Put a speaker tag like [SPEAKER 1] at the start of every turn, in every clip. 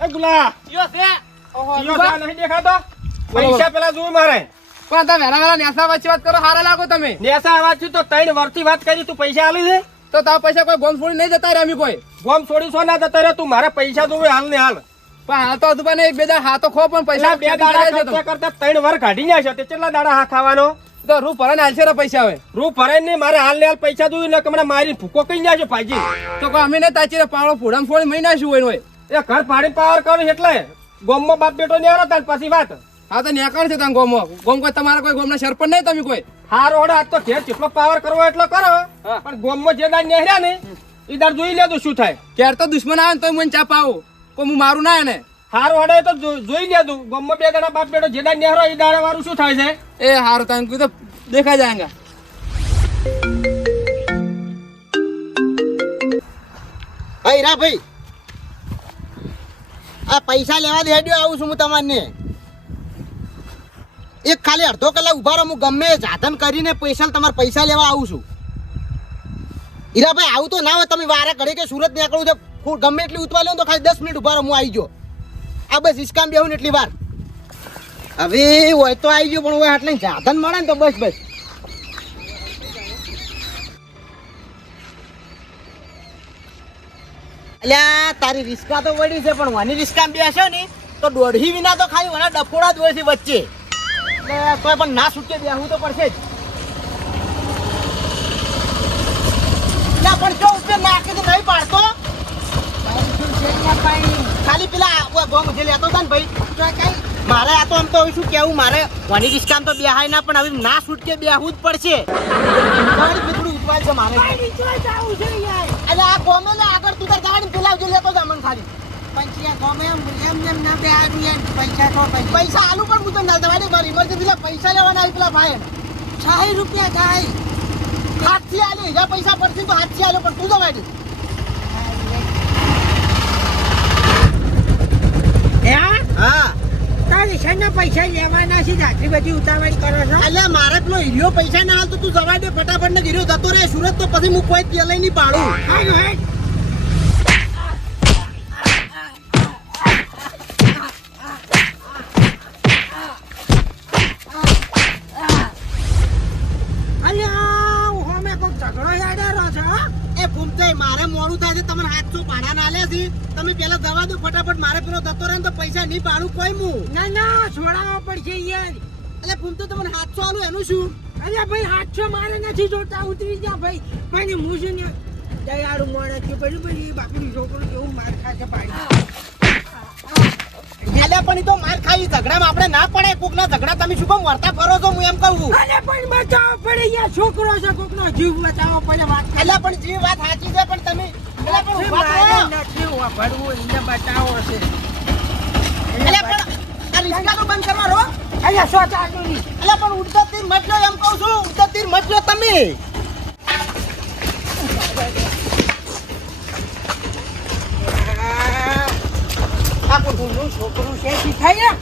[SPEAKER 1] એ ગુલા
[SPEAKER 2] યો છે?
[SPEAKER 3] ઓહો,
[SPEAKER 1] ચિયો નહીં દેખાતો? પૈસા પેલા જોઈ મારે.
[SPEAKER 3] પણ તમે વહેલા વહેલા નેસા વાત કરો હારા લાગો તમે.
[SPEAKER 1] નેસા તો ત્રણ વર્ષથી વાત કરી તું પૈસા આલી છે?
[SPEAKER 3] તો તારા પૈસા કોઈ ગોમ છોડી નહીં જતા રે અમે કોઈ.
[SPEAKER 1] ગોમ છોડી છો ના જતા રે તું મારે પૈસા જોવે હાલ ને હાલ.
[SPEAKER 3] પણ હાલ તો હજુ એક બે દાડા હાથો ખો પણ પૈસા
[SPEAKER 1] બે દાડા ખર્ચા કરતા ત્રણ વાર કાઢી ના છે કેટલા દાડા હા ખાવાનો
[SPEAKER 3] તો રૂ ભરાને હાલશે રે પૈસા હવે.
[SPEAKER 1] રૂ ફરે નહીં મારે હાલ ને હાલ પૈસા જોઈ ને કમણા મારી ભૂકો કઈ જાય છે ભાજી
[SPEAKER 3] તો કોઈ અમે ને તાચી પાવડો ફોડામ ફોડી મહિના શું હોય.
[SPEAKER 1] એ ઘર પાડી પાવર કરું એટલે ગોમમાં બાપ બેટો નહીં આવો તાર પછી વાત.
[SPEAKER 3] હા તો નેકળ છે તમે ગોમો ગોમ કોઈ તમારા કોઈ ગોમના સરપંચ નહીં તમે કોઈ?
[SPEAKER 1] હારો હડો આજ તો ઘેર જેટલો પાવર કરવો એટલો કરો.
[SPEAKER 3] હા.
[SPEAKER 1] પણ ગોમમાં જે દાડ નેહર્યા ને એ દાડ જોઈ લેજો શું થાય.
[SPEAKER 3] ક્યારે તો દુશ્મન આવે ને તો મને ચા પાવું. કોઈ હું મારું ના એને.
[SPEAKER 1] હારો હડે તો જોઈ લેજો. ગમમાં બે દાડા બાપ બેટો જે દાડ નેહરો એ દાડા વાળું શું થાય છે?
[SPEAKER 3] એ હારો તમે કીધું તો દેખા જાયંગા
[SPEAKER 4] ભાઈ રા ભાઈ. આ પૈસા લેવા દેડ્યો આવું છું હું તમારને એક ખાલી અડધો કલાક ઊભા રહો, હું ગમે જાધન કરીને પૈસા તમારે પૈસા લેવા આવું છું. હીરાભાઈ, આવું તો ના હોય, તમે વારે ઘડે કે સુરત નીકળું છે ગમે એટલી ઉતવા લો તો ખાલી દસ મિનિટ ઊભા રહો, હું આવી ગયો. આ બસ ઇસ્કામ બેહું ને એટલી વાર. હવે હોય તો આવી ગયો, પણ હોય આટલે જાધન મળે ને તો બસ બસ. અલ્યા તારી રિસ્કા તો વળી છે પણ વાની રિસ્કા બેસો ને તો દોઢી વિના તો ખાલી વના ડફોડા જ હોય છે વચ્ચે. એટલે તોય પણ ના છૂટકે બેહવું તો પડશે જ. પણ જો ઉપર નાખી તો નહીં પાડતો. ખાલી પેલા ગોમ જે લેતો હતા ને ભાઈ કઈ મારે આ તો આમ તો શું કેવું મારે વાની રિસ્કામ તો બેહાય ના પણ હવે ના છૂટકે બેહવું જ પડશે. પીતળું ઉતવાય છે મારે. એટલે આ ગોમે તું તાર ગાડી પેલા જે લેતો જા મને ખાલી. પૈસા આલુ પણ હું તો ના દવાડે મારી. ઇમરજન્સી પૈસા લેવાના આવી પેલા ભાઈ છાઈ રૂપિયા થાય હાથથી આલ્યો જા પૈસા પરથી તો હાથથી આલ્યો પણ તું દવાડે હા?
[SPEAKER 5] પૈસા લેવાના છે? આટલી બધી ઉતાવળ કરો છો?
[SPEAKER 4] એટલે મારે પેલો હીરો પૈસા ના હાલ તો તું જવા દે. ફટાફટ ને ગીરો જતો રહે. સુરત તો પછી મૂકવાય તેલ નહીં પાડું.
[SPEAKER 5] હાલો
[SPEAKER 4] તમે પેલા દવા દો ફટાફટ મારે પેલો થતો રહે તો પૈસા નહીં પાડું કોઈ હું
[SPEAKER 5] ના ના છોડાવવો પડશે યાર.
[SPEAKER 4] એટલે તો તમને હાથસો આલું એનું શું?
[SPEAKER 5] અલ્યા ભાઈ હાથસો મારે નથી જોતા ઉતરી જા ભાઈ. ભાઈ હું છે ને દયાળુ માણસ છે પડ્યું ભાઈ બાપુની છોકરો કેવું માર ખાશે પાડી.
[SPEAKER 4] એટલે પણ તો માર ખાઈ. ઝઘડામાં આપણે ના પડે. કોક ના ઝઘડા તમે શું કામ વર્તા ફરો છો હું એમ કહું
[SPEAKER 5] અરે પણ બચાવવો પડે યાર છોકરો છે કોકનો જીવ બચાવવો પડે વાત.
[SPEAKER 4] એટલે પણ જીવ વાત સાચી છે પણ તમે
[SPEAKER 5] છે.
[SPEAKER 4] છું? તમે.
[SPEAKER 5] છોકરું છે શીખાય ને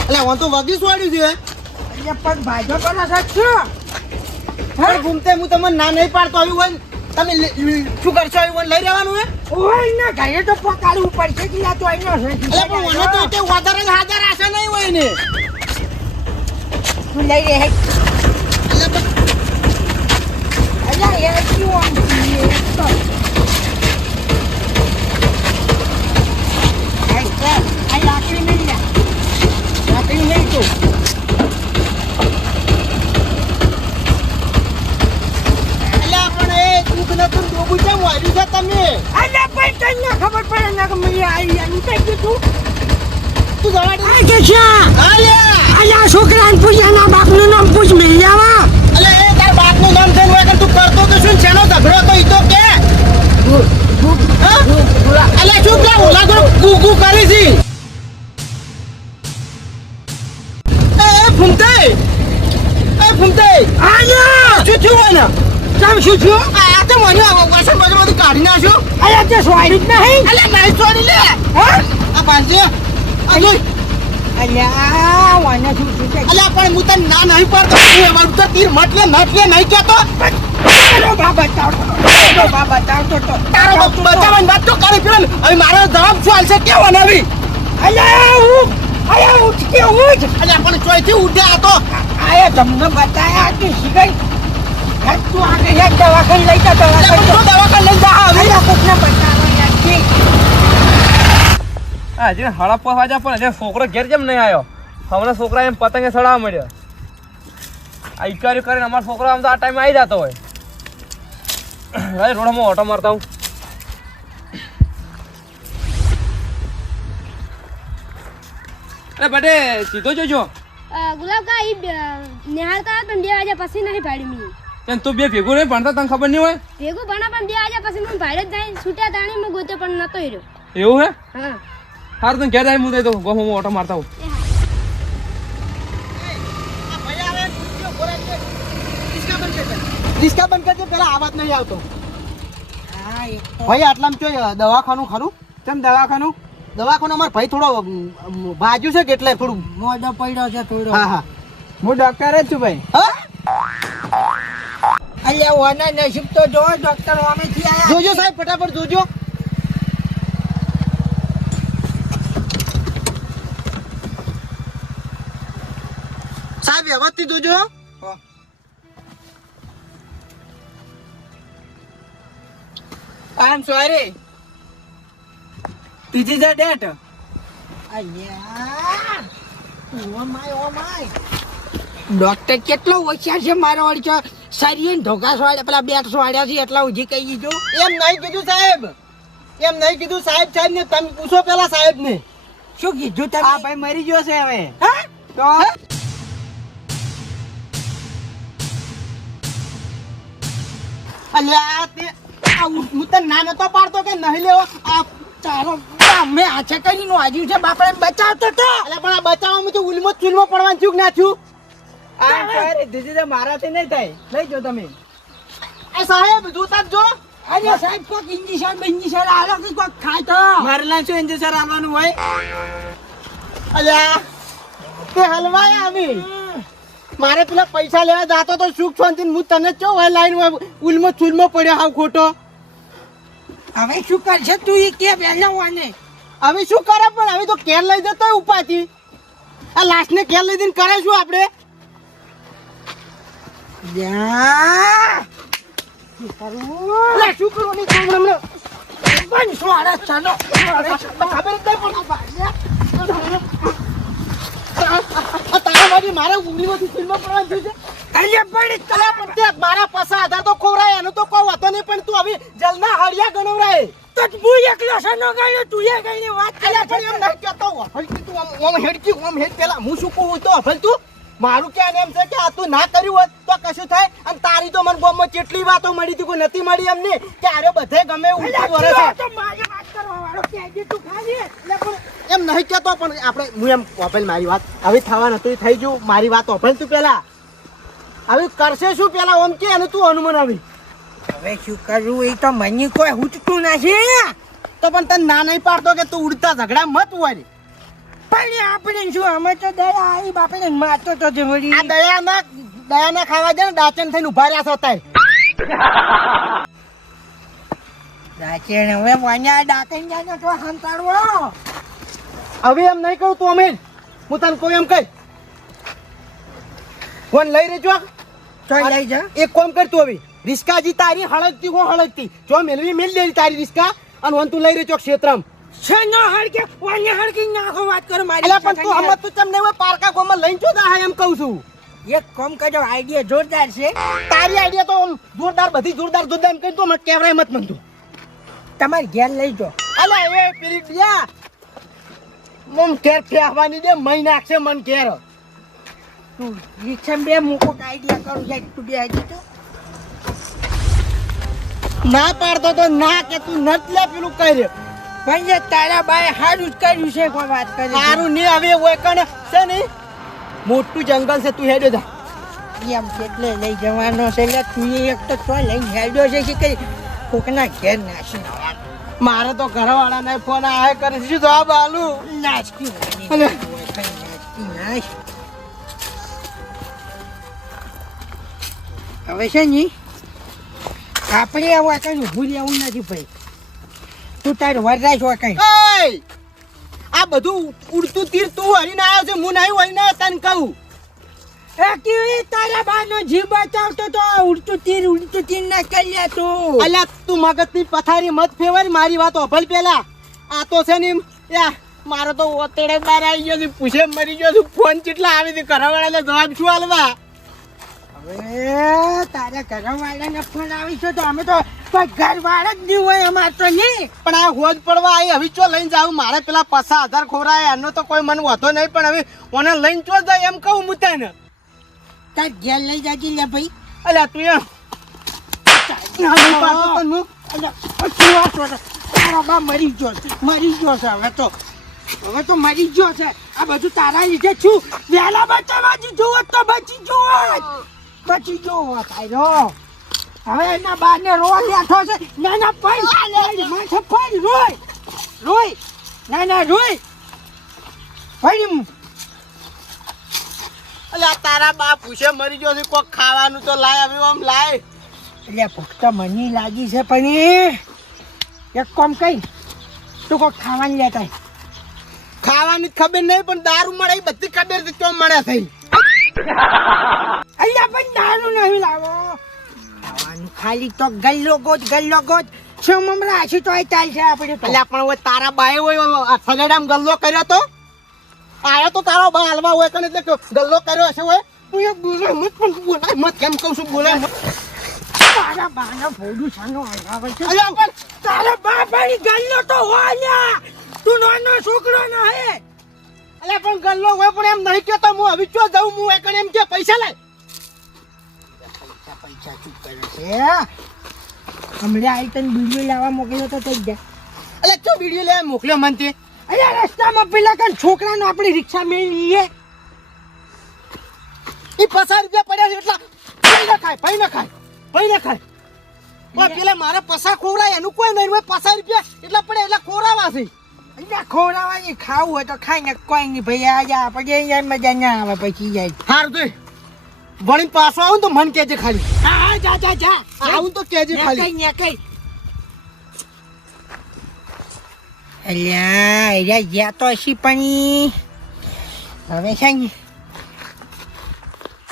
[SPEAKER 4] એટલે હું તો વગી સોડ્યું છે?
[SPEAKER 5] પણ ભાજો કરો છો? શું
[SPEAKER 4] ઘૂમતે હું તમને ના નહીં પાડતો આવ્યું હોય ને, તમે શું કરશો એ હોય લઈ રહેવાનું હે?
[SPEAKER 5] ઓય ના ઘરે તો પકાડવું પડશે કે આ તો છે.
[SPEAKER 4] એટલે પણ મને તો એટલે વધારે જ હાજર આશે નહીં હોય ને.
[SPEAKER 5] તું લઈ રહે?
[SPEAKER 4] એટલે
[SPEAKER 5] અલ્યા એ શું આમ તો આઈ આઈ લાકડી નહીં તું.
[SPEAKER 4] એ દુઃખ ડોબું કેમ વાળ્યું છે તમે?
[SPEAKER 5] અલ્યા પણ તને ખબર પડે ના કે મને આઈ આઈ કઈ કીધું
[SPEAKER 4] તું જવા
[SPEAKER 5] આ કે છે?
[SPEAKER 4] અલ્યા.
[SPEAKER 5] અલ્યા છોકરાને પૂછ્યાના બાપનું નામ પૂછ મિલ જાવા.
[SPEAKER 4] અલે એ તાર બાપનું નામ થઈને કે તું કરતો તો શું છેનો ઝઘડો તો ઈ તો કે? અલે શું કે ઓલા તો કુકુ કરી છી? એ ફૂમતે. એ ફૂમતે.
[SPEAKER 5] આયા
[SPEAKER 4] શું થયું ને
[SPEAKER 5] કામ શું થયું?
[SPEAKER 4] તે મને વાસણ બધું કાઢી નાખ્યો.
[SPEAKER 5] અલ્યા તે સ્વારી જ નહીં.
[SPEAKER 4] અલે નહીં છોડી લે.
[SPEAKER 5] હા?
[SPEAKER 4] આ જોઈ.
[SPEAKER 5] અલ્યા વાને શું શું છે
[SPEAKER 4] અલે પણ હું તને ના નહીં પડતો. હું અમારું તો તીર મટલે નટલે નહીં કહેતો.
[SPEAKER 5] તારો બા બતાવતો તારો બા બતાવતો તો.
[SPEAKER 4] તારો બચાવવાની વાત તો કરી પેલો હવે મારો જવાબ શું હાલશે કેવો નવી
[SPEAKER 5] અલ્યા હું અલ્યા ઉઠ કે ઉઠ
[SPEAKER 4] અલ્યા પણ ચોયથી ઉઠ્યા હતો.
[SPEAKER 5] આયા તમને બતાયા કે શીખાય તું આગળ હેડ દવાખાને લઈ જા
[SPEAKER 4] પણ
[SPEAKER 5] દવાખાને
[SPEAKER 4] શું દવાખાને લઈ જા હવે
[SPEAKER 5] કોકને બતાવો યાર કે
[SPEAKER 3] હજી હળપ વાજા પણ હજી છોકરો ઘેર કેમ નહીં આવ્યો હમણાં છોકરા એમ પતંગે સડાવવા મળ્યો આ ઇકારી કરીને અમારો છોકરો આમ તો આ ટાઈમે આવી જતો હોય. ભાઈ રોડમાં ઓટો મારતા હું અરે બટે સીધો જોજો
[SPEAKER 2] ગુલાબ કા ઈ નિહાળતા હતા બે વાગ્યા પછી નહીં પાડી મી.
[SPEAKER 3] કેમ તું બે ભેગું નહીં ભણતા તને ખબર નહીં હોય?
[SPEAKER 2] ભેગું ભણા પણ બે વાગ્યા પછી હું ભાઈ જ જાય છૂટ્યા તાણી હું ગોતે પણ નતો હીરો
[SPEAKER 3] એવું હે?
[SPEAKER 2] હા.
[SPEAKER 3] હાર તને ઘેર જાય હું તો ગોમાં ઓટો મારતા હું
[SPEAKER 2] એ હા.
[SPEAKER 4] રિસ્કા બંધ કરજે પેલા આવાજ નહીં આવતો.
[SPEAKER 5] હા એ
[SPEAKER 4] ભાઈ આટલામાં ચોય દવાખાનું ખરું? કેમ દવાખાનું? દવાખાનું અમાર ભાઈ થોડો બાજુ છે કે એટલે થોડું?
[SPEAKER 5] મોઢો પડ્યો છે થોડો.
[SPEAKER 4] હા હા.
[SPEAKER 1] હું ડોક્ટર જ છું ભાઈ.
[SPEAKER 4] હા?
[SPEAKER 5] અલ્યા ઓના નસીબ તો જો ડોક્ટર ઓમેથી આયા
[SPEAKER 4] જોજો સાહેબ ફટાફટ જોજો. સાહેબ વ્યવસ્થિત જોજો.
[SPEAKER 1] I am sorry is the date
[SPEAKER 5] અલ્યા oh my oh my. Doctor કેટલો હોશિયાર છે મારો વળચો શરીર ઢોકા સોડ્યા પેલા બેટ સોડ્યા છે એટલા ઉજી કહી દીધું.
[SPEAKER 4] એમ નહીં કીધું સાહેબ. એમ નહીં કીધું સાહેબ સાહેબ ને. તમે પૂછો પેલા સાહેબ ને.
[SPEAKER 5] શું કીધું તમે?
[SPEAKER 1] આ ભાઈ મરી ગયો છે હવે.
[SPEAKER 5] હા?
[SPEAKER 1] તો?
[SPEAKER 4] અલ્યા તે હું તને ના નતો પાડતો કે નહીં લેવો? આ
[SPEAKER 5] તારો અમે આછે કરીને આજ્યું છે બાપડે બચાવતો તો.
[SPEAKER 4] એટલે પણ આ બચાવવામાં તો ઉલમો ચુલમો પડવાનું છું કે ના થયું?
[SPEAKER 1] ધીસ મારાથી નહીં થાય. લઈ જો તમે.
[SPEAKER 4] એ સાહેબ જોતા જ
[SPEAKER 5] અરે સાહેબ કોક ઇન્જેક્શન ઇન્જેક્શન આલો કે કોક ખાય તો.
[SPEAKER 1] મારેલા શું ઇન્જેક્શન આવવાનું હોય.
[SPEAKER 4] અલ્યા તે હલવાય અમે મારે પેલા પૈસા લેવા જાતો તો સુખ શાંતિ હું તને ચો હોય લાઈન ઉલમો ચુલમો પડ્યો હાવ ખોટો.
[SPEAKER 5] હવે શું કરશે તું એ કે પહેલા
[SPEAKER 4] હવે શું કરે પણ હવે તો કેર લઈ જતો ઉપાથી. આ લાસ્ટને કેર લઈ દઈને કરે શું આપણે
[SPEAKER 5] પણ
[SPEAKER 4] પડતી. મારે ઉંગલીમાંથી ફિલ્મો પડવાનું થયું છે
[SPEAKER 5] અલ્યા પડી
[SPEAKER 4] અલા, પણ મારા પસા આધાર તો ખવડાય એનો તો કોઈ વાતો નહીં પણ તું હવે જલના હળિયા ગણવરાય
[SPEAKER 5] તો હું એકલો સનો ગયો તું એ ગઈને વાત કરે
[SPEAKER 4] પણ એમ નહીં કહેતો અફલ તું આમ હેડકી આમ હેડ પેલા હું શું કહું તો અફલ તું મારું ક્યાં એમ છે કે આ તું ના કર્યું હોત તો કશું થાય? અને તારી તો મને ગામમાં કેટલી વાતો મળી હતી કોઈ નથી મળી એમને. કે આરે બધે ગમે ઉલટી વરે છે એમ નહીં કહેતો પણ આપણે હું એમ ઓપેલ મારી વાત. હવે થવા નતું થઈ ગયું. મારી વાત ઓપેલ તું પેલા હવે કરશે શું પેલા ઓમ કે અને તું હનુમાન આવી
[SPEAKER 5] હવે શું કરવું એ તો મને કોઈ ઉઠતું નથી.
[SPEAKER 4] તો પણ તને ના નહીં પાડતો કે તું ઉડતા ઝઘડા મત હોય.
[SPEAKER 5] પણ આપણે શું અમે તો દયા આવી બાપને મારતો તો તે વળી.
[SPEAKER 4] આ દયા ના દયા ના ખાવા દે ને થઈને ઊભા રહ્યા છો તાય
[SPEAKER 5] દાચેણ હવે વાન્યા ડાકણ જાય તો હંતાડવો.
[SPEAKER 4] હવે એમ નહીં કહું તું અમે હું તને કોઈ એમ કહી. ફોન લઈ રહેજો?
[SPEAKER 5] ચાલ લઈ જા.
[SPEAKER 4] એક કોમ કર તું હવે. રિસ્કાજી તારી હળગતી હો હળગતી. જો મેલવી મેલ દે તારી રિસ્કા અને વન તું લઈ રહેજો ક્ષેત્રમ.
[SPEAKER 5] છે ન હળકે વાન્યા હળકી નાખો વાત કર મારી
[SPEAKER 4] એટલે પણ તું હમત તું ચમ નહીં પારકા ગોમાં લઈને જો દા એમ કહું છું.
[SPEAKER 5] એક કામ કરજો આઈડિયા જોરદાર છે.
[SPEAKER 4] તારી આઈડિયા તો જોરદાર બધી જોરદાર જોરદાર એમ કહી તો કેવરાય મત મન તું
[SPEAKER 5] તમારી ઘેર લઈ જો.
[SPEAKER 4] અલે એ પેલી ડિયા મમ ફેહવાની દે મહી નાખશે મન કેર
[SPEAKER 5] તું રિક્ષા બે આઈડિયા કરું જાય તું બે આઈડિયા તો
[SPEAKER 4] ના પાડતો તો ના કે તું નથી લે પેલું કરી
[SPEAKER 5] પણ તારા બાએ હારું જ કર્યું છે કોઈ વાત કરી
[SPEAKER 4] સારું નહીં હવે હોય કણ. છે નહીં મોટું જંગલ છે તું હેડ્યો જા.
[SPEAKER 5] એમ કેટલે લઈ જવાનો છે એટલે તું એક તો તો લઈને હેડ્યો છે કે કઈ કોકના ઘેર નાસી
[SPEAKER 4] મારે તો ઘરવાળાને ફોન આવે કરે છે શું આ બાલુ.
[SPEAKER 5] નાચતી
[SPEAKER 4] અલે.
[SPEAKER 5] નાચતી નાચ હવે છે ને આપણે આવું આ કઈ ઊભું રહેવું નથી ભાઈ. તું તાર વરરાજ હોય કઈ!
[SPEAKER 4] આ બધું ઉડતું તીર તું હરીને આવ્યો છે હું નહીં હરીને ને તને કહું.
[SPEAKER 5] એ કેવી તારા બાનો જીવ બચાવતો તો? ઉડતું તીર ઉડતું તીર ના તું.
[SPEAKER 4] અલ્યા તું મગજની પથારી મત ફેવર મારી વાત ઓભલ પેલા. આ તો છે ને યા મારો તો ઓતેડે બાર આવી ગયો છે પૂછે મરી ગયો છું ફોન કેટલા આવી છે ઘરવાળાને જવાબ શું આલવા?
[SPEAKER 5] હવે તારા ઘરવાળાને ફોન આવી છે તો અમે તો ઘરવાળા જ નહીં હોય અમાર તો નહીં.
[SPEAKER 4] પણ આ હોજ પડવા આવી હવે ચો લઈને જાવ મારે પેલા પચાસ હજાર ખોરાય એનો તો કોઈ મને વાંધો નહીં પણ હવે ઓને લઈને ચો જાય એમ કહું હું તને.
[SPEAKER 5] તાર ઘેર લઈ જાજે લે ભાઈ.
[SPEAKER 4] અલ્યા તું એમ.
[SPEAKER 5] મરી ગયો છે મરી ગયો છે હવે તો. હવે તો મરી ગયો છે. આ બધું તારા લીધે છું. વહેલા બચાવવા જોવો તો બચી જોવો. બચી જોવો આયરો. હવે એના બાને રોવા લેઠો છે. ના ના પડ માથે પડ રોય રોય ના ના રોય. ભાઈ
[SPEAKER 4] અલ્યા તારા બાપ પૂછે મરી ગયો છે કોક ખાવાનું તો લાય હવે આમ લાય.
[SPEAKER 5] એટલે ફક્ત મની લાગી છે પણ એક કોમ કઈ તું કોક ખાવાની લેતા.
[SPEAKER 4] ખાવાની જ ખબર નહીં પણ દારૂ મળે બધી ખબર છે કેમ મળે થઈ
[SPEAKER 5] અહીંયા પણ દારૂ નહીં લાવો. ખાવાનું. ખાલી તો ગલ્લો ગોજ ગલ્લો ગોજ શું મમરા હશે તો ચાલશે આપણે તો.
[SPEAKER 4] પણ હવે તારા બાએ હોય ફગડામ ગલ્લો કર્યો તો? આયો તો તારો બા હાલમાં હોય કને એટલે ગલ્લો કર્યો હશે હોય? હું એ બોલે મત પણ બોલાય મત કેમ કહું છું બોલાય મત.
[SPEAKER 5] તારા બાના સાનો હલાવે છે.
[SPEAKER 4] અલ્યા પણ
[SPEAKER 5] તારા ગલ્લો તો હોય તું નાનો છોકરો ન હે.
[SPEAKER 4] અલ્યા પણ ગલ્લો હોય પણ એમ નહીં કહેતો હું હવે ચો જાઉં? હું એ એમ કે પૈસા
[SPEAKER 5] ચૂપ કરે છે હમણાં આઈ તને લાવવા મોકલ્યો તો થઈ જાય.
[SPEAKER 4] અલ્યા તો વીડિયો લે મોકલ્યો મન તે?
[SPEAKER 5] રસ્તામાં પેલા કાન છોકરાનો આપણી રિક્ષા મેળવીએ
[SPEAKER 4] એ પચાસ રૂપિયા પડ્યા છે એટલા. ભાઈ ના ખાય ભાઈ ના ખાય ભાઈ ના ખાય. પણ પેલા મારા પસા ખોવરાય એનું કોઈ નહીં પચાસ રૂપિયા એટલા પડે એટલે ખોરાવા છે.
[SPEAKER 5] અહીંયા ખોરાવાની ખાવું હોય તો ખાઈ ને કોઈ નહીં ભાઈ આજે આપણે પછી મજા ના આવે પછી જાય.
[SPEAKER 4] સારું તો. વળી પાછો આવું તો મન કેજે ખાલી.
[SPEAKER 5] હા હા જા જા જા.
[SPEAKER 4] આવું તો કેજે ખાલી.
[SPEAKER 5] કઈ ને કઈ અલ્યા અલ્યા ગયા તો હશી પણ. હવે છે ને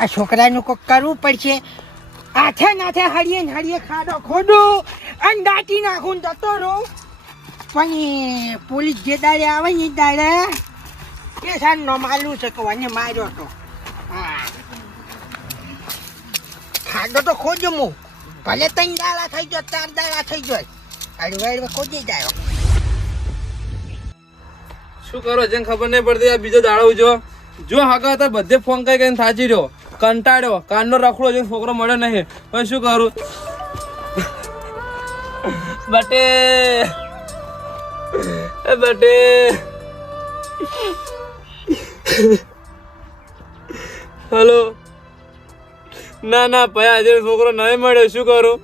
[SPEAKER 5] આ છોકરાનું કોક કરવું પડશે. આથે નાથે હળીએ ને હળીએ ખાડો ખોડો અને દાટી નાખું જતો રહું. પણ એ પોલીસ જે દાડે આવે ને એ દાડે એ સાન નો માલું છે કે મને માર્યો તો હા ખાડો તો ખોજ મુ. ભલે ત્રણ દાડા થઈ ગયો, ચાર દાડા થઈ ગયો. અડવા અડવા ખોજી જાય.
[SPEAKER 3] શું કરો, જેને ખબર નહીં પડતી, આ બીજો દાડો જો જો હાકા હતા, બધે ફોન કઈ કઈને થાચી રહ્યો. કંટાળ્યો. કાનનો રખડો છે છોકરો મળ્યો નહીં. પણ શું કરું? બટે. બટે. હલો. ના ના, ભાઈ, આજે છોકરો નહીં મળ્યો શું કરું?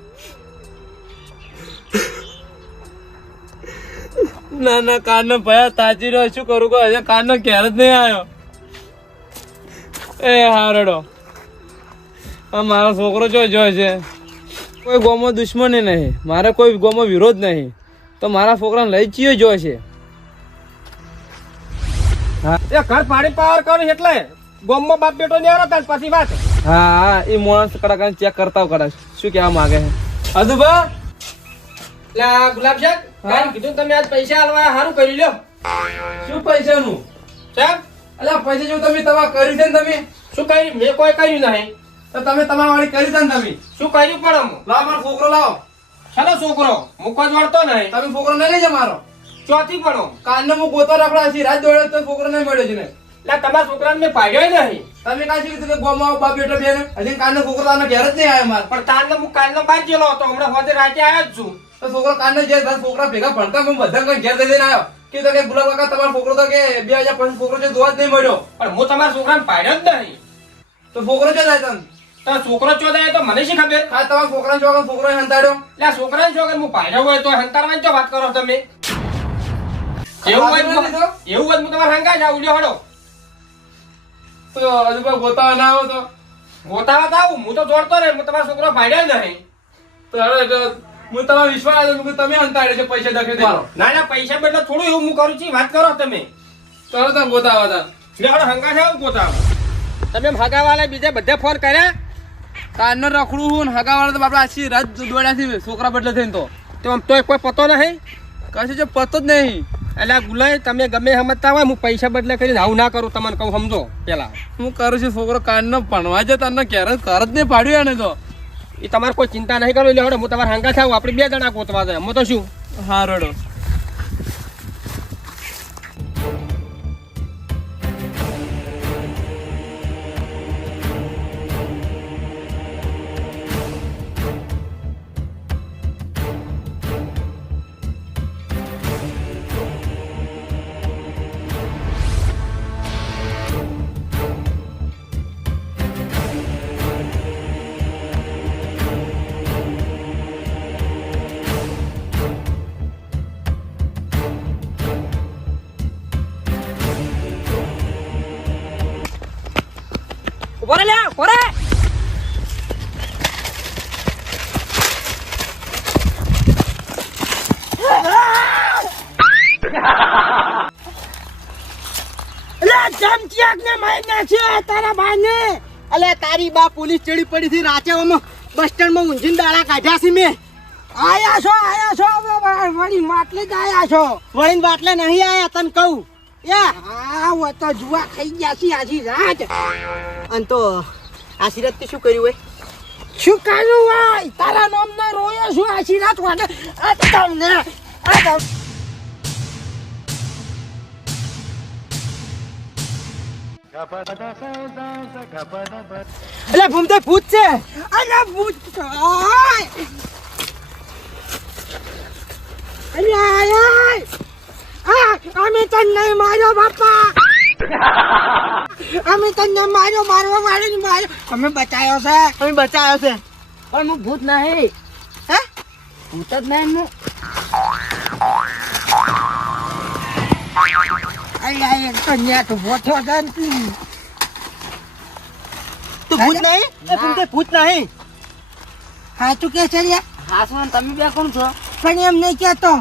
[SPEAKER 3] ના ના, કાનનો ભયા તાજી રહ્યો, શું કરું? કહો હજી કાનનો ઘેર જ નહીં આવ્યો. એ હારડો. આ મારો છોકરો જો જો છે. કોઈ ગોમો દુશ્મની નહીં. મારે કોઈ ગોમો વિરોધ નહીં. તો મારા છોકરાને લઈ ચીયો જો છે.
[SPEAKER 1] ઘર પાણી પાવર કરો એટલે ગોમમાં બાપ બેટો નહીં આવ્યો પછી વાત.
[SPEAKER 3] હા એ માણસ કડાકા ચેક કરતા કદાચ. શું કહેવા માંગે છે? અદુભા!
[SPEAKER 1] એટલે આ ગુલાબ સાહેબ કીધું તમે આજ પૈસા આલવા સારું કરી લ્યો.
[SPEAKER 3] શું પૈસાનું?
[SPEAKER 1] સાહેબ
[SPEAKER 3] પૈસા જો તમે તમા કરી છે ને તમે?
[SPEAKER 1] શું કર્યું? મેં કોઈ કર્યું નહીં.
[SPEAKER 3] તો તમે તમારા વાળી કરી છે ને તમે?
[SPEAKER 1] શું કર્યું પણ હું
[SPEAKER 3] લાવો મારો છોકરો લાવો.
[SPEAKER 1] ચાલો છોકરો? મૂકો જ વળતો નહીં.
[SPEAKER 3] તમે છોકરો નહીં લઈ જા મારો
[SPEAKER 1] ચોથી પડો.
[SPEAKER 3] કાનનો હું ગોતો રાખડા છે રાત દોડ્યો તો છોકરો નહીં મળ્યો છે ને.
[SPEAKER 1] તમારા છોકરાને મેં પાડ્યો નહીં.
[SPEAKER 3] તમે કાંઈ કીધું કે ગોમાં બાપ બેટો બેન. હજી કાનનો છોકરો તાનો ઘેર જ નહીં આવ્યો માર.
[SPEAKER 1] પણ તારનો હું કાલનો બહાર ગયેલો હતો. હમણાં હોતે રાતે આવ્યો જ છું.
[SPEAKER 3] તો છોકરો કાનનો જે છોકરા ભેગા ભણતા હું બધા કઈ ઘેર જઈને આવ્યો. કે તો કે ગુલાબ કાકા તમારો છોકરો તો કે બે હજાર પાંચ છોકરો છે જોવા જ નહીં મળ્યો.
[SPEAKER 1] પણ હું તમારા છોકરાને પાડ્યો જ નહીં.
[SPEAKER 3] તો છોકરો છે જાય તમને
[SPEAKER 1] તો છોકરો ચોદાય તો મને શી ખબર?
[SPEAKER 3] આ તમારા છોકરા છોકરા છોકરો હંતાડ્યો.
[SPEAKER 1] એટલે છોકરા છોકરાને છોકર હું પાડ્યો હોય તો હંતારવાની ચો વાત કરો તમે. એવું હોય એવું હોય હું તમારે હંગા જાવ લ્યો હડો.
[SPEAKER 3] તો હજુ કોઈ ગોતાવા ના આવો તો.
[SPEAKER 1] ગોતાવા તો આવું હું તો જોડતો ને હું તમારો છોકરો પાડ્યો જ નહીં.
[SPEAKER 3] તો હવે હું તમારો વિશ્વાસ તમે હંતાડે છે પૈસા દખે
[SPEAKER 1] ના ના પૈસા બદલે થોડું એવું હું કરું છું વાત કરો તમે.
[SPEAKER 3] તરત જ ગોતાવા હતા.
[SPEAKER 1] લેવડો હંગા છે તમે ભગાવાલા બીજા બધા ફોન કર્યા?
[SPEAKER 3] કાનનો રખડું હું હગાવાળા તો બાપડા આછી રાત દોડ્યા છે છોકરા બદલે થઈને તો.
[SPEAKER 1] તો આમ તોય કોઈ પતો નહીં?
[SPEAKER 3] કશું છે પતો જ નહીં.
[SPEAKER 1] એટલે ગુલાય તમે ગમે સમજતા હોય હું પૈસા બદલે કરીને આવું ના કરું તમને કહું સમજો પેલા.
[SPEAKER 3] હું કરું છું છોકરો કાનનો ભણવા જાય તમને ક્યારે કર જ નહીં પાડ્યું એને તો.
[SPEAKER 1] એ તમારે કોઈ ચિંતા નહીં કરો એટલે હું તમારે હંગા થાવ આપણે બે જણા ગોતવા જાય. હું તો શું?
[SPEAKER 3] હા રડો.
[SPEAKER 5] મારી છે, તારા ભાઈને.
[SPEAKER 4] અલે, તારી બા પોલીસ ચડી પડી હતી રાચેવામાં બસ સ્ટેન્ડમાં ઊંઝીને દાડા કાઢ્યા છે મેં.
[SPEAKER 5] આયા છો આયા છો, હવે વળી માટલે જ આયા છો.
[SPEAKER 4] વળીને બાટલે નહીં આયા, તને કહું.
[SPEAKER 5] હા તો જુવા ખાઈ ગયા છે આજી રાત.
[SPEAKER 4] અને તો આશીર્વાદ તે શું કર્યું હોય?
[SPEAKER 5] શું કર્યું હોય? તારા નામ ને રોયો છું આશીર્વાદ વાને આ તમને આ
[SPEAKER 4] એટલે ભૂમતે ભૂત છે.
[SPEAKER 5] અરે ભૂત અરે આય. અમે તને માર્યો બાપા. અમે તને માર્યો મારવા ને માર્યો. અમે બચાયો છે.
[SPEAKER 4] અમે બચાયો છે.
[SPEAKER 5] પણ હું ભૂત નહીં. હે? ભૂત જ નહીં હું અલ્યા એક તો નેટ ઊભો થયો છે ને તું.
[SPEAKER 4] તું ભૂત નહીં? એ ભૂમતે ભૂત નહીં.
[SPEAKER 5] સાચું કે છે લ્યા?
[SPEAKER 6] હાસમાં તમે બે કોણ છો?
[SPEAKER 5] પણ એમ નહીં કહેતો.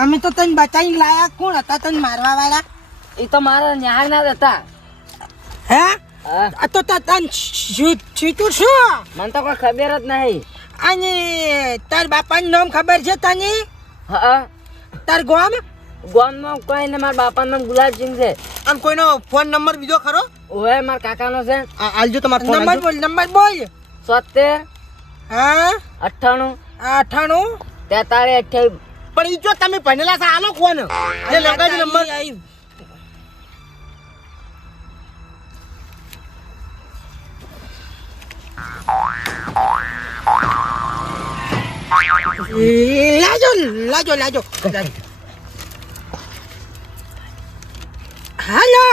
[SPEAKER 5] અમે તો તને બચાવી લાયા. કોણ હતા તને મારવા વાળા
[SPEAKER 6] એ તો મારા ન્યાય ના હતા.
[SPEAKER 5] હે? આ તો તા તને છીતું શું
[SPEAKER 6] મને તો કોઈ ખબર જ નહીં.
[SPEAKER 5] અને તાર બાપાનું નામ ખબર છે તને?
[SPEAKER 6] હા.
[SPEAKER 5] તાર ગામ?
[SPEAKER 6] ગામમાં કોઈ ને મારા બાપાનું નામ ગુલાબસિંહ છે.
[SPEAKER 4] આમ કોઈનો ફોન નંબર બીજો ખરો?
[SPEAKER 6] ઓય મારા કાકાનો છે.
[SPEAKER 4] આ આલજો તમારો ફોન
[SPEAKER 5] નંબર બોલ નંબર બોલ.
[SPEAKER 6] સોતેર
[SPEAKER 5] હા?
[SPEAKER 6] અઠ્ઠાણું
[SPEAKER 5] આ અઠાણું
[SPEAKER 6] તેતાળીસ અઠ્યાવીસ.
[SPEAKER 4] પણ ઈ જો તમે ભણેલા છે આલો ફોન જે લગાડી નંબર.
[SPEAKER 5] લાજો લાજો લાજો. હાલો?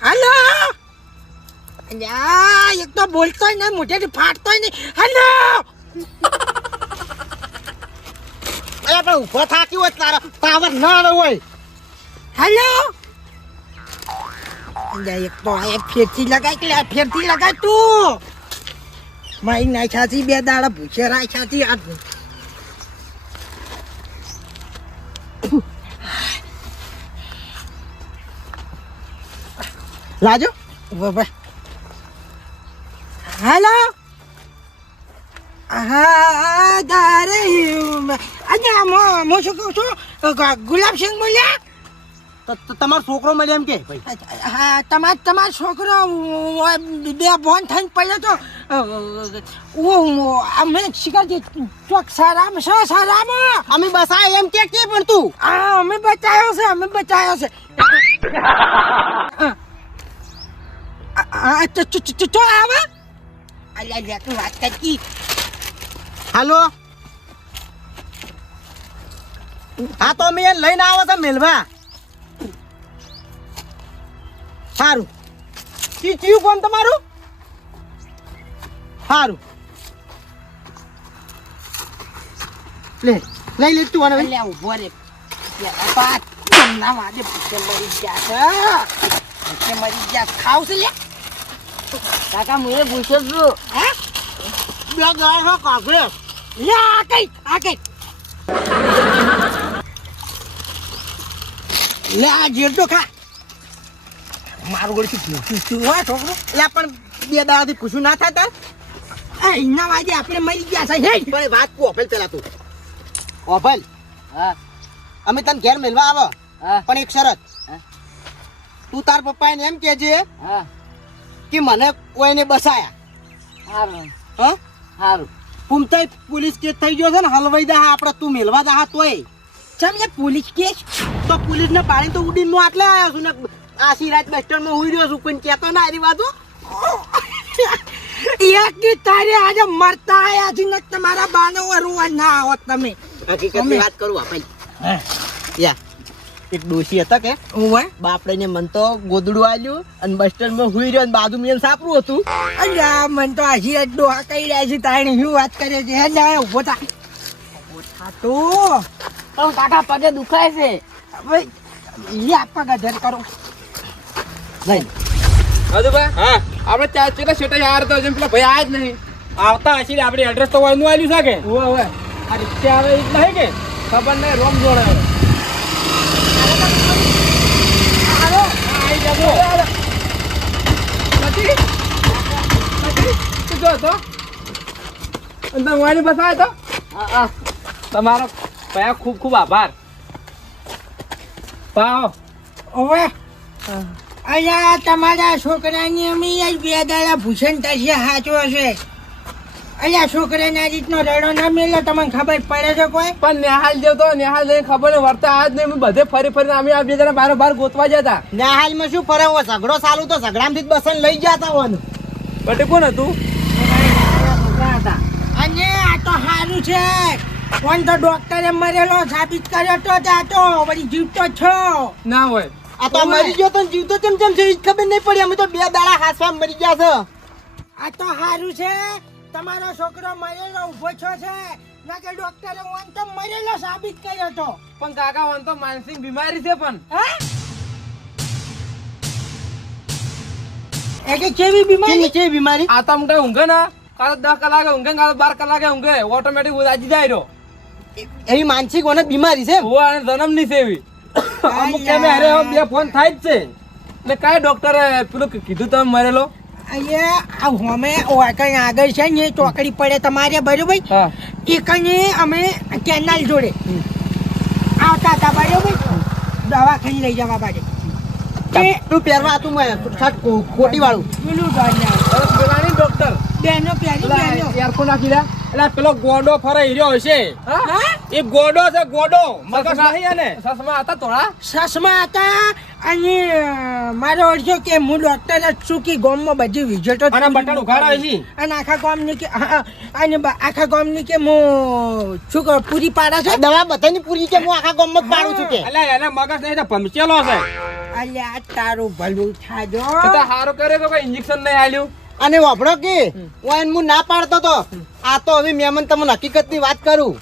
[SPEAKER 5] હાલો? અલ્યા, એક તો બોલતોય નહીં મોઢેથી ફાટતોય નહીં. હાલો?
[SPEAKER 4] અરે પણ ઊભો થાકી હોય તારો પાવર ના આવે હોય.
[SPEAKER 5] હાલો? અલ્યા, એક તો આ ફેરથી લગાય કે ફેરથી લગાય તું? મારી નાખ્યાથી બે દાડા ભૂસે રાખ્યાથી આ
[SPEAKER 4] લાજો
[SPEAKER 5] હાલો. હા દારે અજા હું શું? કહું છું ગુલાબસિંહ બોલ્યા?
[SPEAKER 4] તમારો છોકરો મળે એમ કે? ભાઈ
[SPEAKER 5] હા તમાર તમારો છોકરો બે બોન થઈને પડ્યો તો અમે શિકાર જે ચોક સારામ છે સારામાં.
[SPEAKER 4] અમે બસ આ એમ કે કે પણ તું?
[SPEAKER 5] હા અમે બચાયો છે અમે બચાયો છે. આવે? અલ્યા લ્યા તું વાત કરતી.
[SPEAKER 4] હાલો? હા તો અમે એને લઈને આવો છો મેલવા. સારું કયું કોણ તમારું? સારું લે લઈ લે તું અને
[SPEAKER 5] લે ઊભો રે. પેલા પાત તમને વાદે પૂછે મરી ગયા છે. પૂછે મરી ગયા ખાવ છે લે.
[SPEAKER 6] કાકા હું એ પૂછ્યો છું.
[SPEAKER 5] હે?
[SPEAKER 4] બે
[SPEAKER 5] લે કઈ આ કઈ લે આ જીરતો ખા.
[SPEAKER 4] મારું ગળું શું
[SPEAKER 5] શું શું હોય છોકરો
[SPEAKER 4] એટલે પણ બે દાડાથી પૂછું ના થતા
[SPEAKER 5] એના વાજે આપણે મરી ગયા છે. હે
[SPEAKER 4] પણ વાત કો ઓફેલ પેલા તું. ઓફેલ?
[SPEAKER 6] હા.
[SPEAKER 4] અમે તને ઘેર મેળવા આવો.
[SPEAKER 6] હા.
[SPEAKER 4] પણ એક શરત.
[SPEAKER 6] હા.
[SPEAKER 4] તું તાર પપ્પાને એમ કહેજે
[SPEAKER 6] હા.
[SPEAKER 4] કે મને કોઈને બસાયા?
[SPEAKER 6] સારું
[SPEAKER 4] હા?
[SPEAKER 6] સારું
[SPEAKER 4] પુમતાઈ પોલીસ કેસ થઈ ગયો છે ને હલવાઈ દા આપણે તું મેલવા દા તોય.
[SPEAKER 5] ચમ ને પોલીસ કેસ?
[SPEAKER 4] તો પોલીસ ને પાડી તો ઉડીને હું આટલે આવ્યો છું ને આશી રાત બસ સ્ટેન્ડમાં હુઈ રહ્યો છું કોઈ કહેતો ના આવી વાતો?
[SPEAKER 5] એક દી તારે આજે મરતા આયા છે ને તમારા બાનો રોવા ના આવો તમે.
[SPEAKER 4] હકીકતની વાત કરું આપણે યા. એક ડોશી હતા કે?
[SPEAKER 5] ઓવે
[SPEAKER 4] બાપડે ને મન તો ગોદડું આલ્યું અને બસ સ્ટેન્ડમાં હુઈ રહ્યો અને બાજુ મેં સાપરું હતું.
[SPEAKER 5] અલ્યા મન તો હજી જ ડોહા કહી રહ્યા છે તાણે શું વાત કરે છે? હે લે ઊભો થા. ઊભો થા તો.
[SPEAKER 6] કાકા પગે દુખાય છે.
[SPEAKER 5] હવે લે આપા ગધર કરો.
[SPEAKER 4] લઈ લે.
[SPEAKER 3] મધુભાઈ
[SPEAKER 1] હા.
[SPEAKER 3] આપણે ચાર ચેલા શેટા યાર તો જેમ પેલા ભાઈ આયા જ નહીં.
[SPEAKER 1] આવતા હશે આપણે એડ્રેસ તો વાંધો આલ્યું છે કે?
[SPEAKER 3] ઓવે ઓવે
[SPEAKER 1] આ રિક્ષા આવે એ જ નહીં કે?
[SPEAKER 3] ખબર નહીં રોમ જોડે હવે. નથી? નથી? તું જો હતો? અને તમે વાણી બસાયો તો
[SPEAKER 6] હા હા
[SPEAKER 3] તમારો પયા ખૂબ ખૂબ આભાર. પાઓ
[SPEAKER 5] ઓવે અલ્યા તમારા છોકરાની અમે બે દાડા ભૂષણ થશે સાચો હશે અલ્યા છોકરાને આ રીતનો રડો ના મેલે તમને ખબર પડે છે કોઈ?
[SPEAKER 3] પણ નેહાલ જેવ તો નેહાલ જઈને ખબર ને વર્તા આજ નહીં અમે બધે ફરી ફરીને અમે આ બે જણા બાર બાર ગોતવા જતા
[SPEAKER 4] ના હાલમાં શું ફરે? હોય ઝઘડો ચાલુ તો ઝઘડામાંથી જ બસન લઈ જતા હોય
[SPEAKER 3] બટે કોણ હતું?
[SPEAKER 5] અને આ તો સારું છે. કોણ તો ડોક્ટરે મરેલો સાબિત કર્યો તો આ તો વળી જીવતો છો.
[SPEAKER 3] ના હોય.
[SPEAKER 4] આ તો મરી ગયો તો ને જીવતો ચમ ચમ છે? ખબર નહીં પડી. અમે તો બે દાડા હાસવા મરી ગયા છે.
[SPEAKER 5] આ તો સારું છે. તમારો છોકરો મરેલો ઊભો છો છે? ના કે ડોક્ટરે ઓન તો મરેલો સાબિત કર્યો તો.
[SPEAKER 3] પણ કાકા તો માનસિક બીમારી છે પણ.
[SPEAKER 5] હે? કે કેવી બીમારી?
[SPEAKER 4] કેવી બીમારી?
[SPEAKER 3] આ તો કઈ ઊંઘે ના? કાં તો દસ કલાકે ઊંઘે કાલે બાર કલાકે ઊંઘે. ઓટોમેટિક ઉદાજી જાય રહ્યો.
[SPEAKER 4] એવી માનસિક ઓને બીમારી છે
[SPEAKER 3] હોવા અને જન્મની છે એવી.
[SPEAKER 1] અમુક કેમે અરે બે ફોન થાય જ છે.
[SPEAKER 3] ને કાય ડોક્ટરે પેલું કીધું તમે મરેલો?
[SPEAKER 5] અહીંયા હોમે કઈ આગળ છે ને ચોકડી પડે તમારે બરોબર? એ કઈ અમે કેનાલ જોડે આવતા હતા બરોબર? દવાખાને લઈ જવા માટે. તે
[SPEAKER 4] તું પહેરવા હતું મેં શર્ટ ખોટી વાળું.
[SPEAKER 5] પેલું
[SPEAKER 3] ડોક્ટર
[SPEAKER 5] બેનો પ્યારી બેનો.
[SPEAKER 3] એરફોન નાખી દે
[SPEAKER 1] એટલે પેલો ગોડો ફરે હીર્યો હશે.
[SPEAKER 3] હા?
[SPEAKER 1] એ ગોડો છે ગોડો. મગજ નહીં એને
[SPEAKER 3] સસમા હતા થોડા?
[SPEAKER 5] સસમા હતા અને મારો અડધો કે હું ડોક્ટર જ છું કે ગામમાં બધી વિઝિટો
[SPEAKER 1] અને બટન ઉઘાડા છે
[SPEAKER 5] અને આખા ગામની કે હા, અને આખા ગામની કે હું શું કહું પૂરી પાડા છે?
[SPEAKER 4] દવા બધાની પૂરી કે હું આખા ગામમાં જ પાડું છું કે?
[SPEAKER 1] એટલે એને મગજ નહીં તો ભમચેલો છે.
[SPEAKER 5] અલ્યા તારું ભલું થાજો
[SPEAKER 3] તો તો હારું તો કોઈ ઇન્જેક્શન નહીં આલ્યું?
[SPEAKER 4] અને વાપરો કે? વાઈન હું ના પાડતો તો? આ તો હવે મેમન તમને હકીકતની વાત કરું.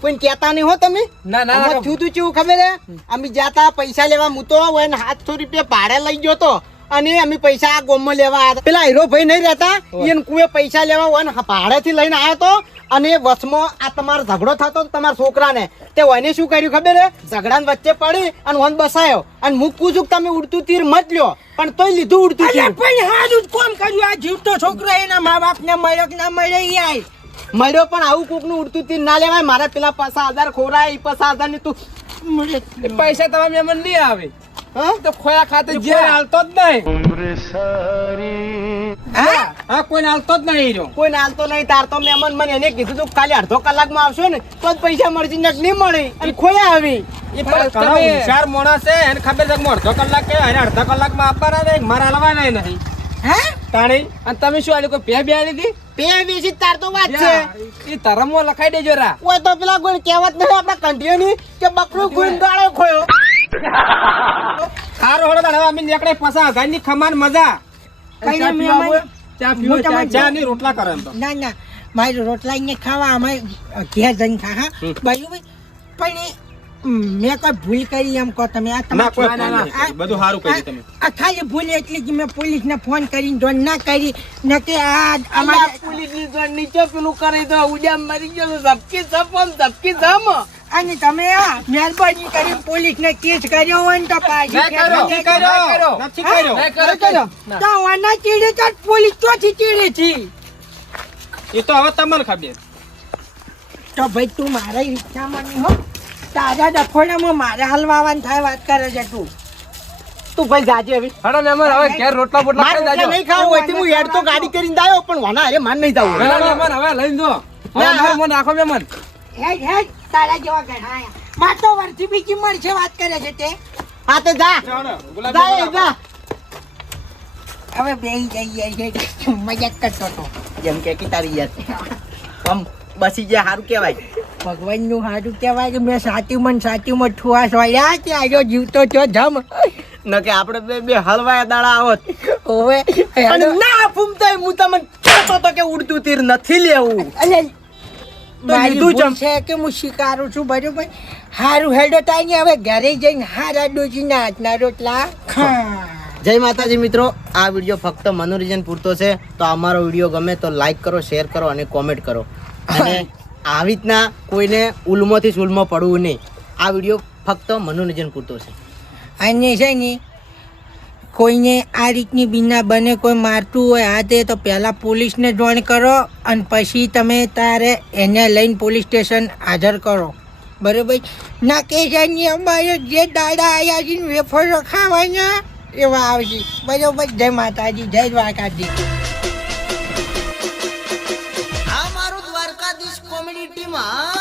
[SPEAKER 4] કોઈ કહેતા નહીં હો તમે?
[SPEAKER 3] ના ના
[SPEAKER 4] થયું તું કેવું ખબર હે? અમે જાતા પૈસા લેવા હું તો વન સાતસો રૂપિયા ભાડે લઈ ગયો તો. અને અમે પૈસા આ ગોમમાં લેવા આવ્યા પેલા હીરો ભાઈ નહીં રહેતા એને કુએ પૈસા લેવા વન ભાડેથી લઈને આવ્યો તો અને વસમાં આ તમારો ઝઘડો થતો તમારા છોકરાને. તે વને શું કર્યું ખબર હે? ઝઘડા વચ્ચે પડી અને વન બસાયો. અને હું કું તમે ઉડતું તીર મત લ્યો પણ તોય લીધું ઉડતું તીર.
[SPEAKER 5] પણ હારું કોમ કર્યું. આ જીવતો છોકરો એના મા બાપ ને મળ્યો કે ના મળ્યો ઈ આય.
[SPEAKER 4] મળ્યો પણ આવું કોકનું ઉડતું તીર ના લેવાય. મારા પેલા પચાસ હજાર ખોરાય એ પચાસ હજારની તું
[SPEAKER 3] પૈસા તમારા મેમન નહીં આવે. તો ખોયા ખાતે
[SPEAKER 1] કોઈ
[SPEAKER 3] જે
[SPEAKER 1] હાલતો જ નહીં.
[SPEAKER 5] હા?
[SPEAKER 1] હા હાલતો જ નહીં હીરો
[SPEAKER 4] કોઈ નાલતો નહીં તાર તો મહેમાન મને એને કીધું તું ખાલી અડધો કલાકમાં આવશો ને તો જ પૈસા મળશે ને નહીં મળી. અને ખોયા આવી
[SPEAKER 1] એ પણ
[SPEAKER 3] તમે-
[SPEAKER 1] હોશિયાર માણસ છે એને ખબર છે કે અડધો કલાક કે એને અડધા કલાકમાં આપવાના નહીં મારા હલવાના નહીં.
[SPEAKER 5] હે?
[SPEAKER 1] તાણી?
[SPEAKER 3] અને તમે શું આલ્યું કોઈ પે બે આલી હતી
[SPEAKER 4] પે જ તાર તો વાત છે.
[SPEAKER 3] એ તરમો લખાઈ દેજો રા.
[SPEAKER 4] ઓય તો પેલા કોઈ કહેવત નહીં આપણા કંઠીઓની કે બકરું કોઈ ગાળો ખોયો.
[SPEAKER 1] સારો હળો હવે અમે નીકળે પસા હજારની ખમાન મજા.
[SPEAKER 5] કઈ ના મહેમાન
[SPEAKER 3] ચા પીવો ચા
[SPEAKER 1] ની રોટલા કરે એમ તો.
[SPEAKER 5] ના ના. મારે રોટલા ને ખાવા અમે ઘેર જઈને ખા હા. પણ મેં કોઈ ભૂલ કરી એમ કહો તમે. આ
[SPEAKER 1] ના. બધું સારું કર્યું તમે.
[SPEAKER 5] આ ખાલી ભૂલ એટલે કે મેં પોલીસ ને ફોન કરીને જોન ના કરી. ન કે આ
[SPEAKER 6] અમારા
[SPEAKER 5] અમારે
[SPEAKER 6] પોલીસની જોડ નીચે પેલું કરી દો. ઉજા મરી ગયો ધબકી ઝપકી ધબકી ઝમ.
[SPEAKER 5] અને તમે આ મહેરબાની કરીને પોલીસને કેસ કર્યો હોય ને તો પાછી
[SPEAKER 1] ના નથી કર્યો, નથી કર્યો.
[SPEAKER 3] ના કર્યો, કર્યો.
[SPEAKER 5] તો આના ચીડે તો પોલીસ ચોથી ચીડે છે?
[SPEAKER 1] એ તો હવે તમને ખબર.
[SPEAKER 5] તો ભાઈ તું મારા રિક્ષામાં નહીં હો. તારા ડફોડામાં મારે હલવાવાનું થાય વાત કરે છે તું.
[SPEAKER 4] તું ભાઈ જાજે હવે.
[SPEAKER 3] હડો હવે ઘેર રોટલા બોટલા ખાઈ જાજો.
[SPEAKER 4] નહીં ખાવું હોય તો હું હેડ તો ગાડી કરીને દાયો પણ વાના અરે માન નહીં દઉં
[SPEAKER 3] ના, ના, હવે લઈને દો હવે
[SPEAKER 4] ના,
[SPEAKER 3] રાખો મહેમાન
[SPEAKER 5] હેડ હેડ. તારા જેવા ઘણા માર તો વર્ષી બીજી મળશે વાત કરે છે તે.
[SPEAKER 4] હા તો જા. જા જા.
[SPEAKER 5] હવે બે જઈએ છે. મજાક કરતો હતો.
[SPEAKER 4] જેમ કે કે તારી યાર આમ બસી જાય સારું કહેવાય.
[SPEAKER 5] ભગવાનનું સારું કહેવાય કે મેં સાચું મન ઠુવાસ વાળ્યા કે આજો જીવતો છો જમ.
[SPEAKER 4] ન કે આપણે બે બે હલવાયા દાડા આવત હવે ના ફૂમતા હું તમને કહેતો તો કે ઉડતું તીર નથી લેવું.
[SPEAKER 5] મારી ભૂલ છે કે હું શિકારું છું? બરોબર હારું હેડો તાઈ હવે ઘરે જઈને હારા ડોજીના હાથના રોટલા.
[SPEAKER 4] જય માતાજી મિત્રો આ વીડિયો ફક્ત મનોરંજન પૂરતો છે. તો અમારો વીડિયો ગમે તો લાઈક કરો શેર કરો અને કોમેન્ટ કરો. અને આવી રીતના કોઈને ઉલ્મોથી સુલમો પડવું નહીં. આ વીડિયો ફક્ત મનોરંજન પૂરતો છે.
[SPEAKER 5] અને છે ને કોઈને આ રીતની બીના બને કોઈ મારતું હોય હાથે તો પહેલાં પોલીસને જોઈન કરો અને પછી તમે તારે એને લઈને પોલીસ સ્ટેશન હાજર કરો. બરાબર? ના કે અમારે જે દાડા આવ્યા છે વેફરો ખાવાના એવા આવશે. બરાબર? જય માતાજી, જય દ્વારકાજી
[SPEAKER 4] આ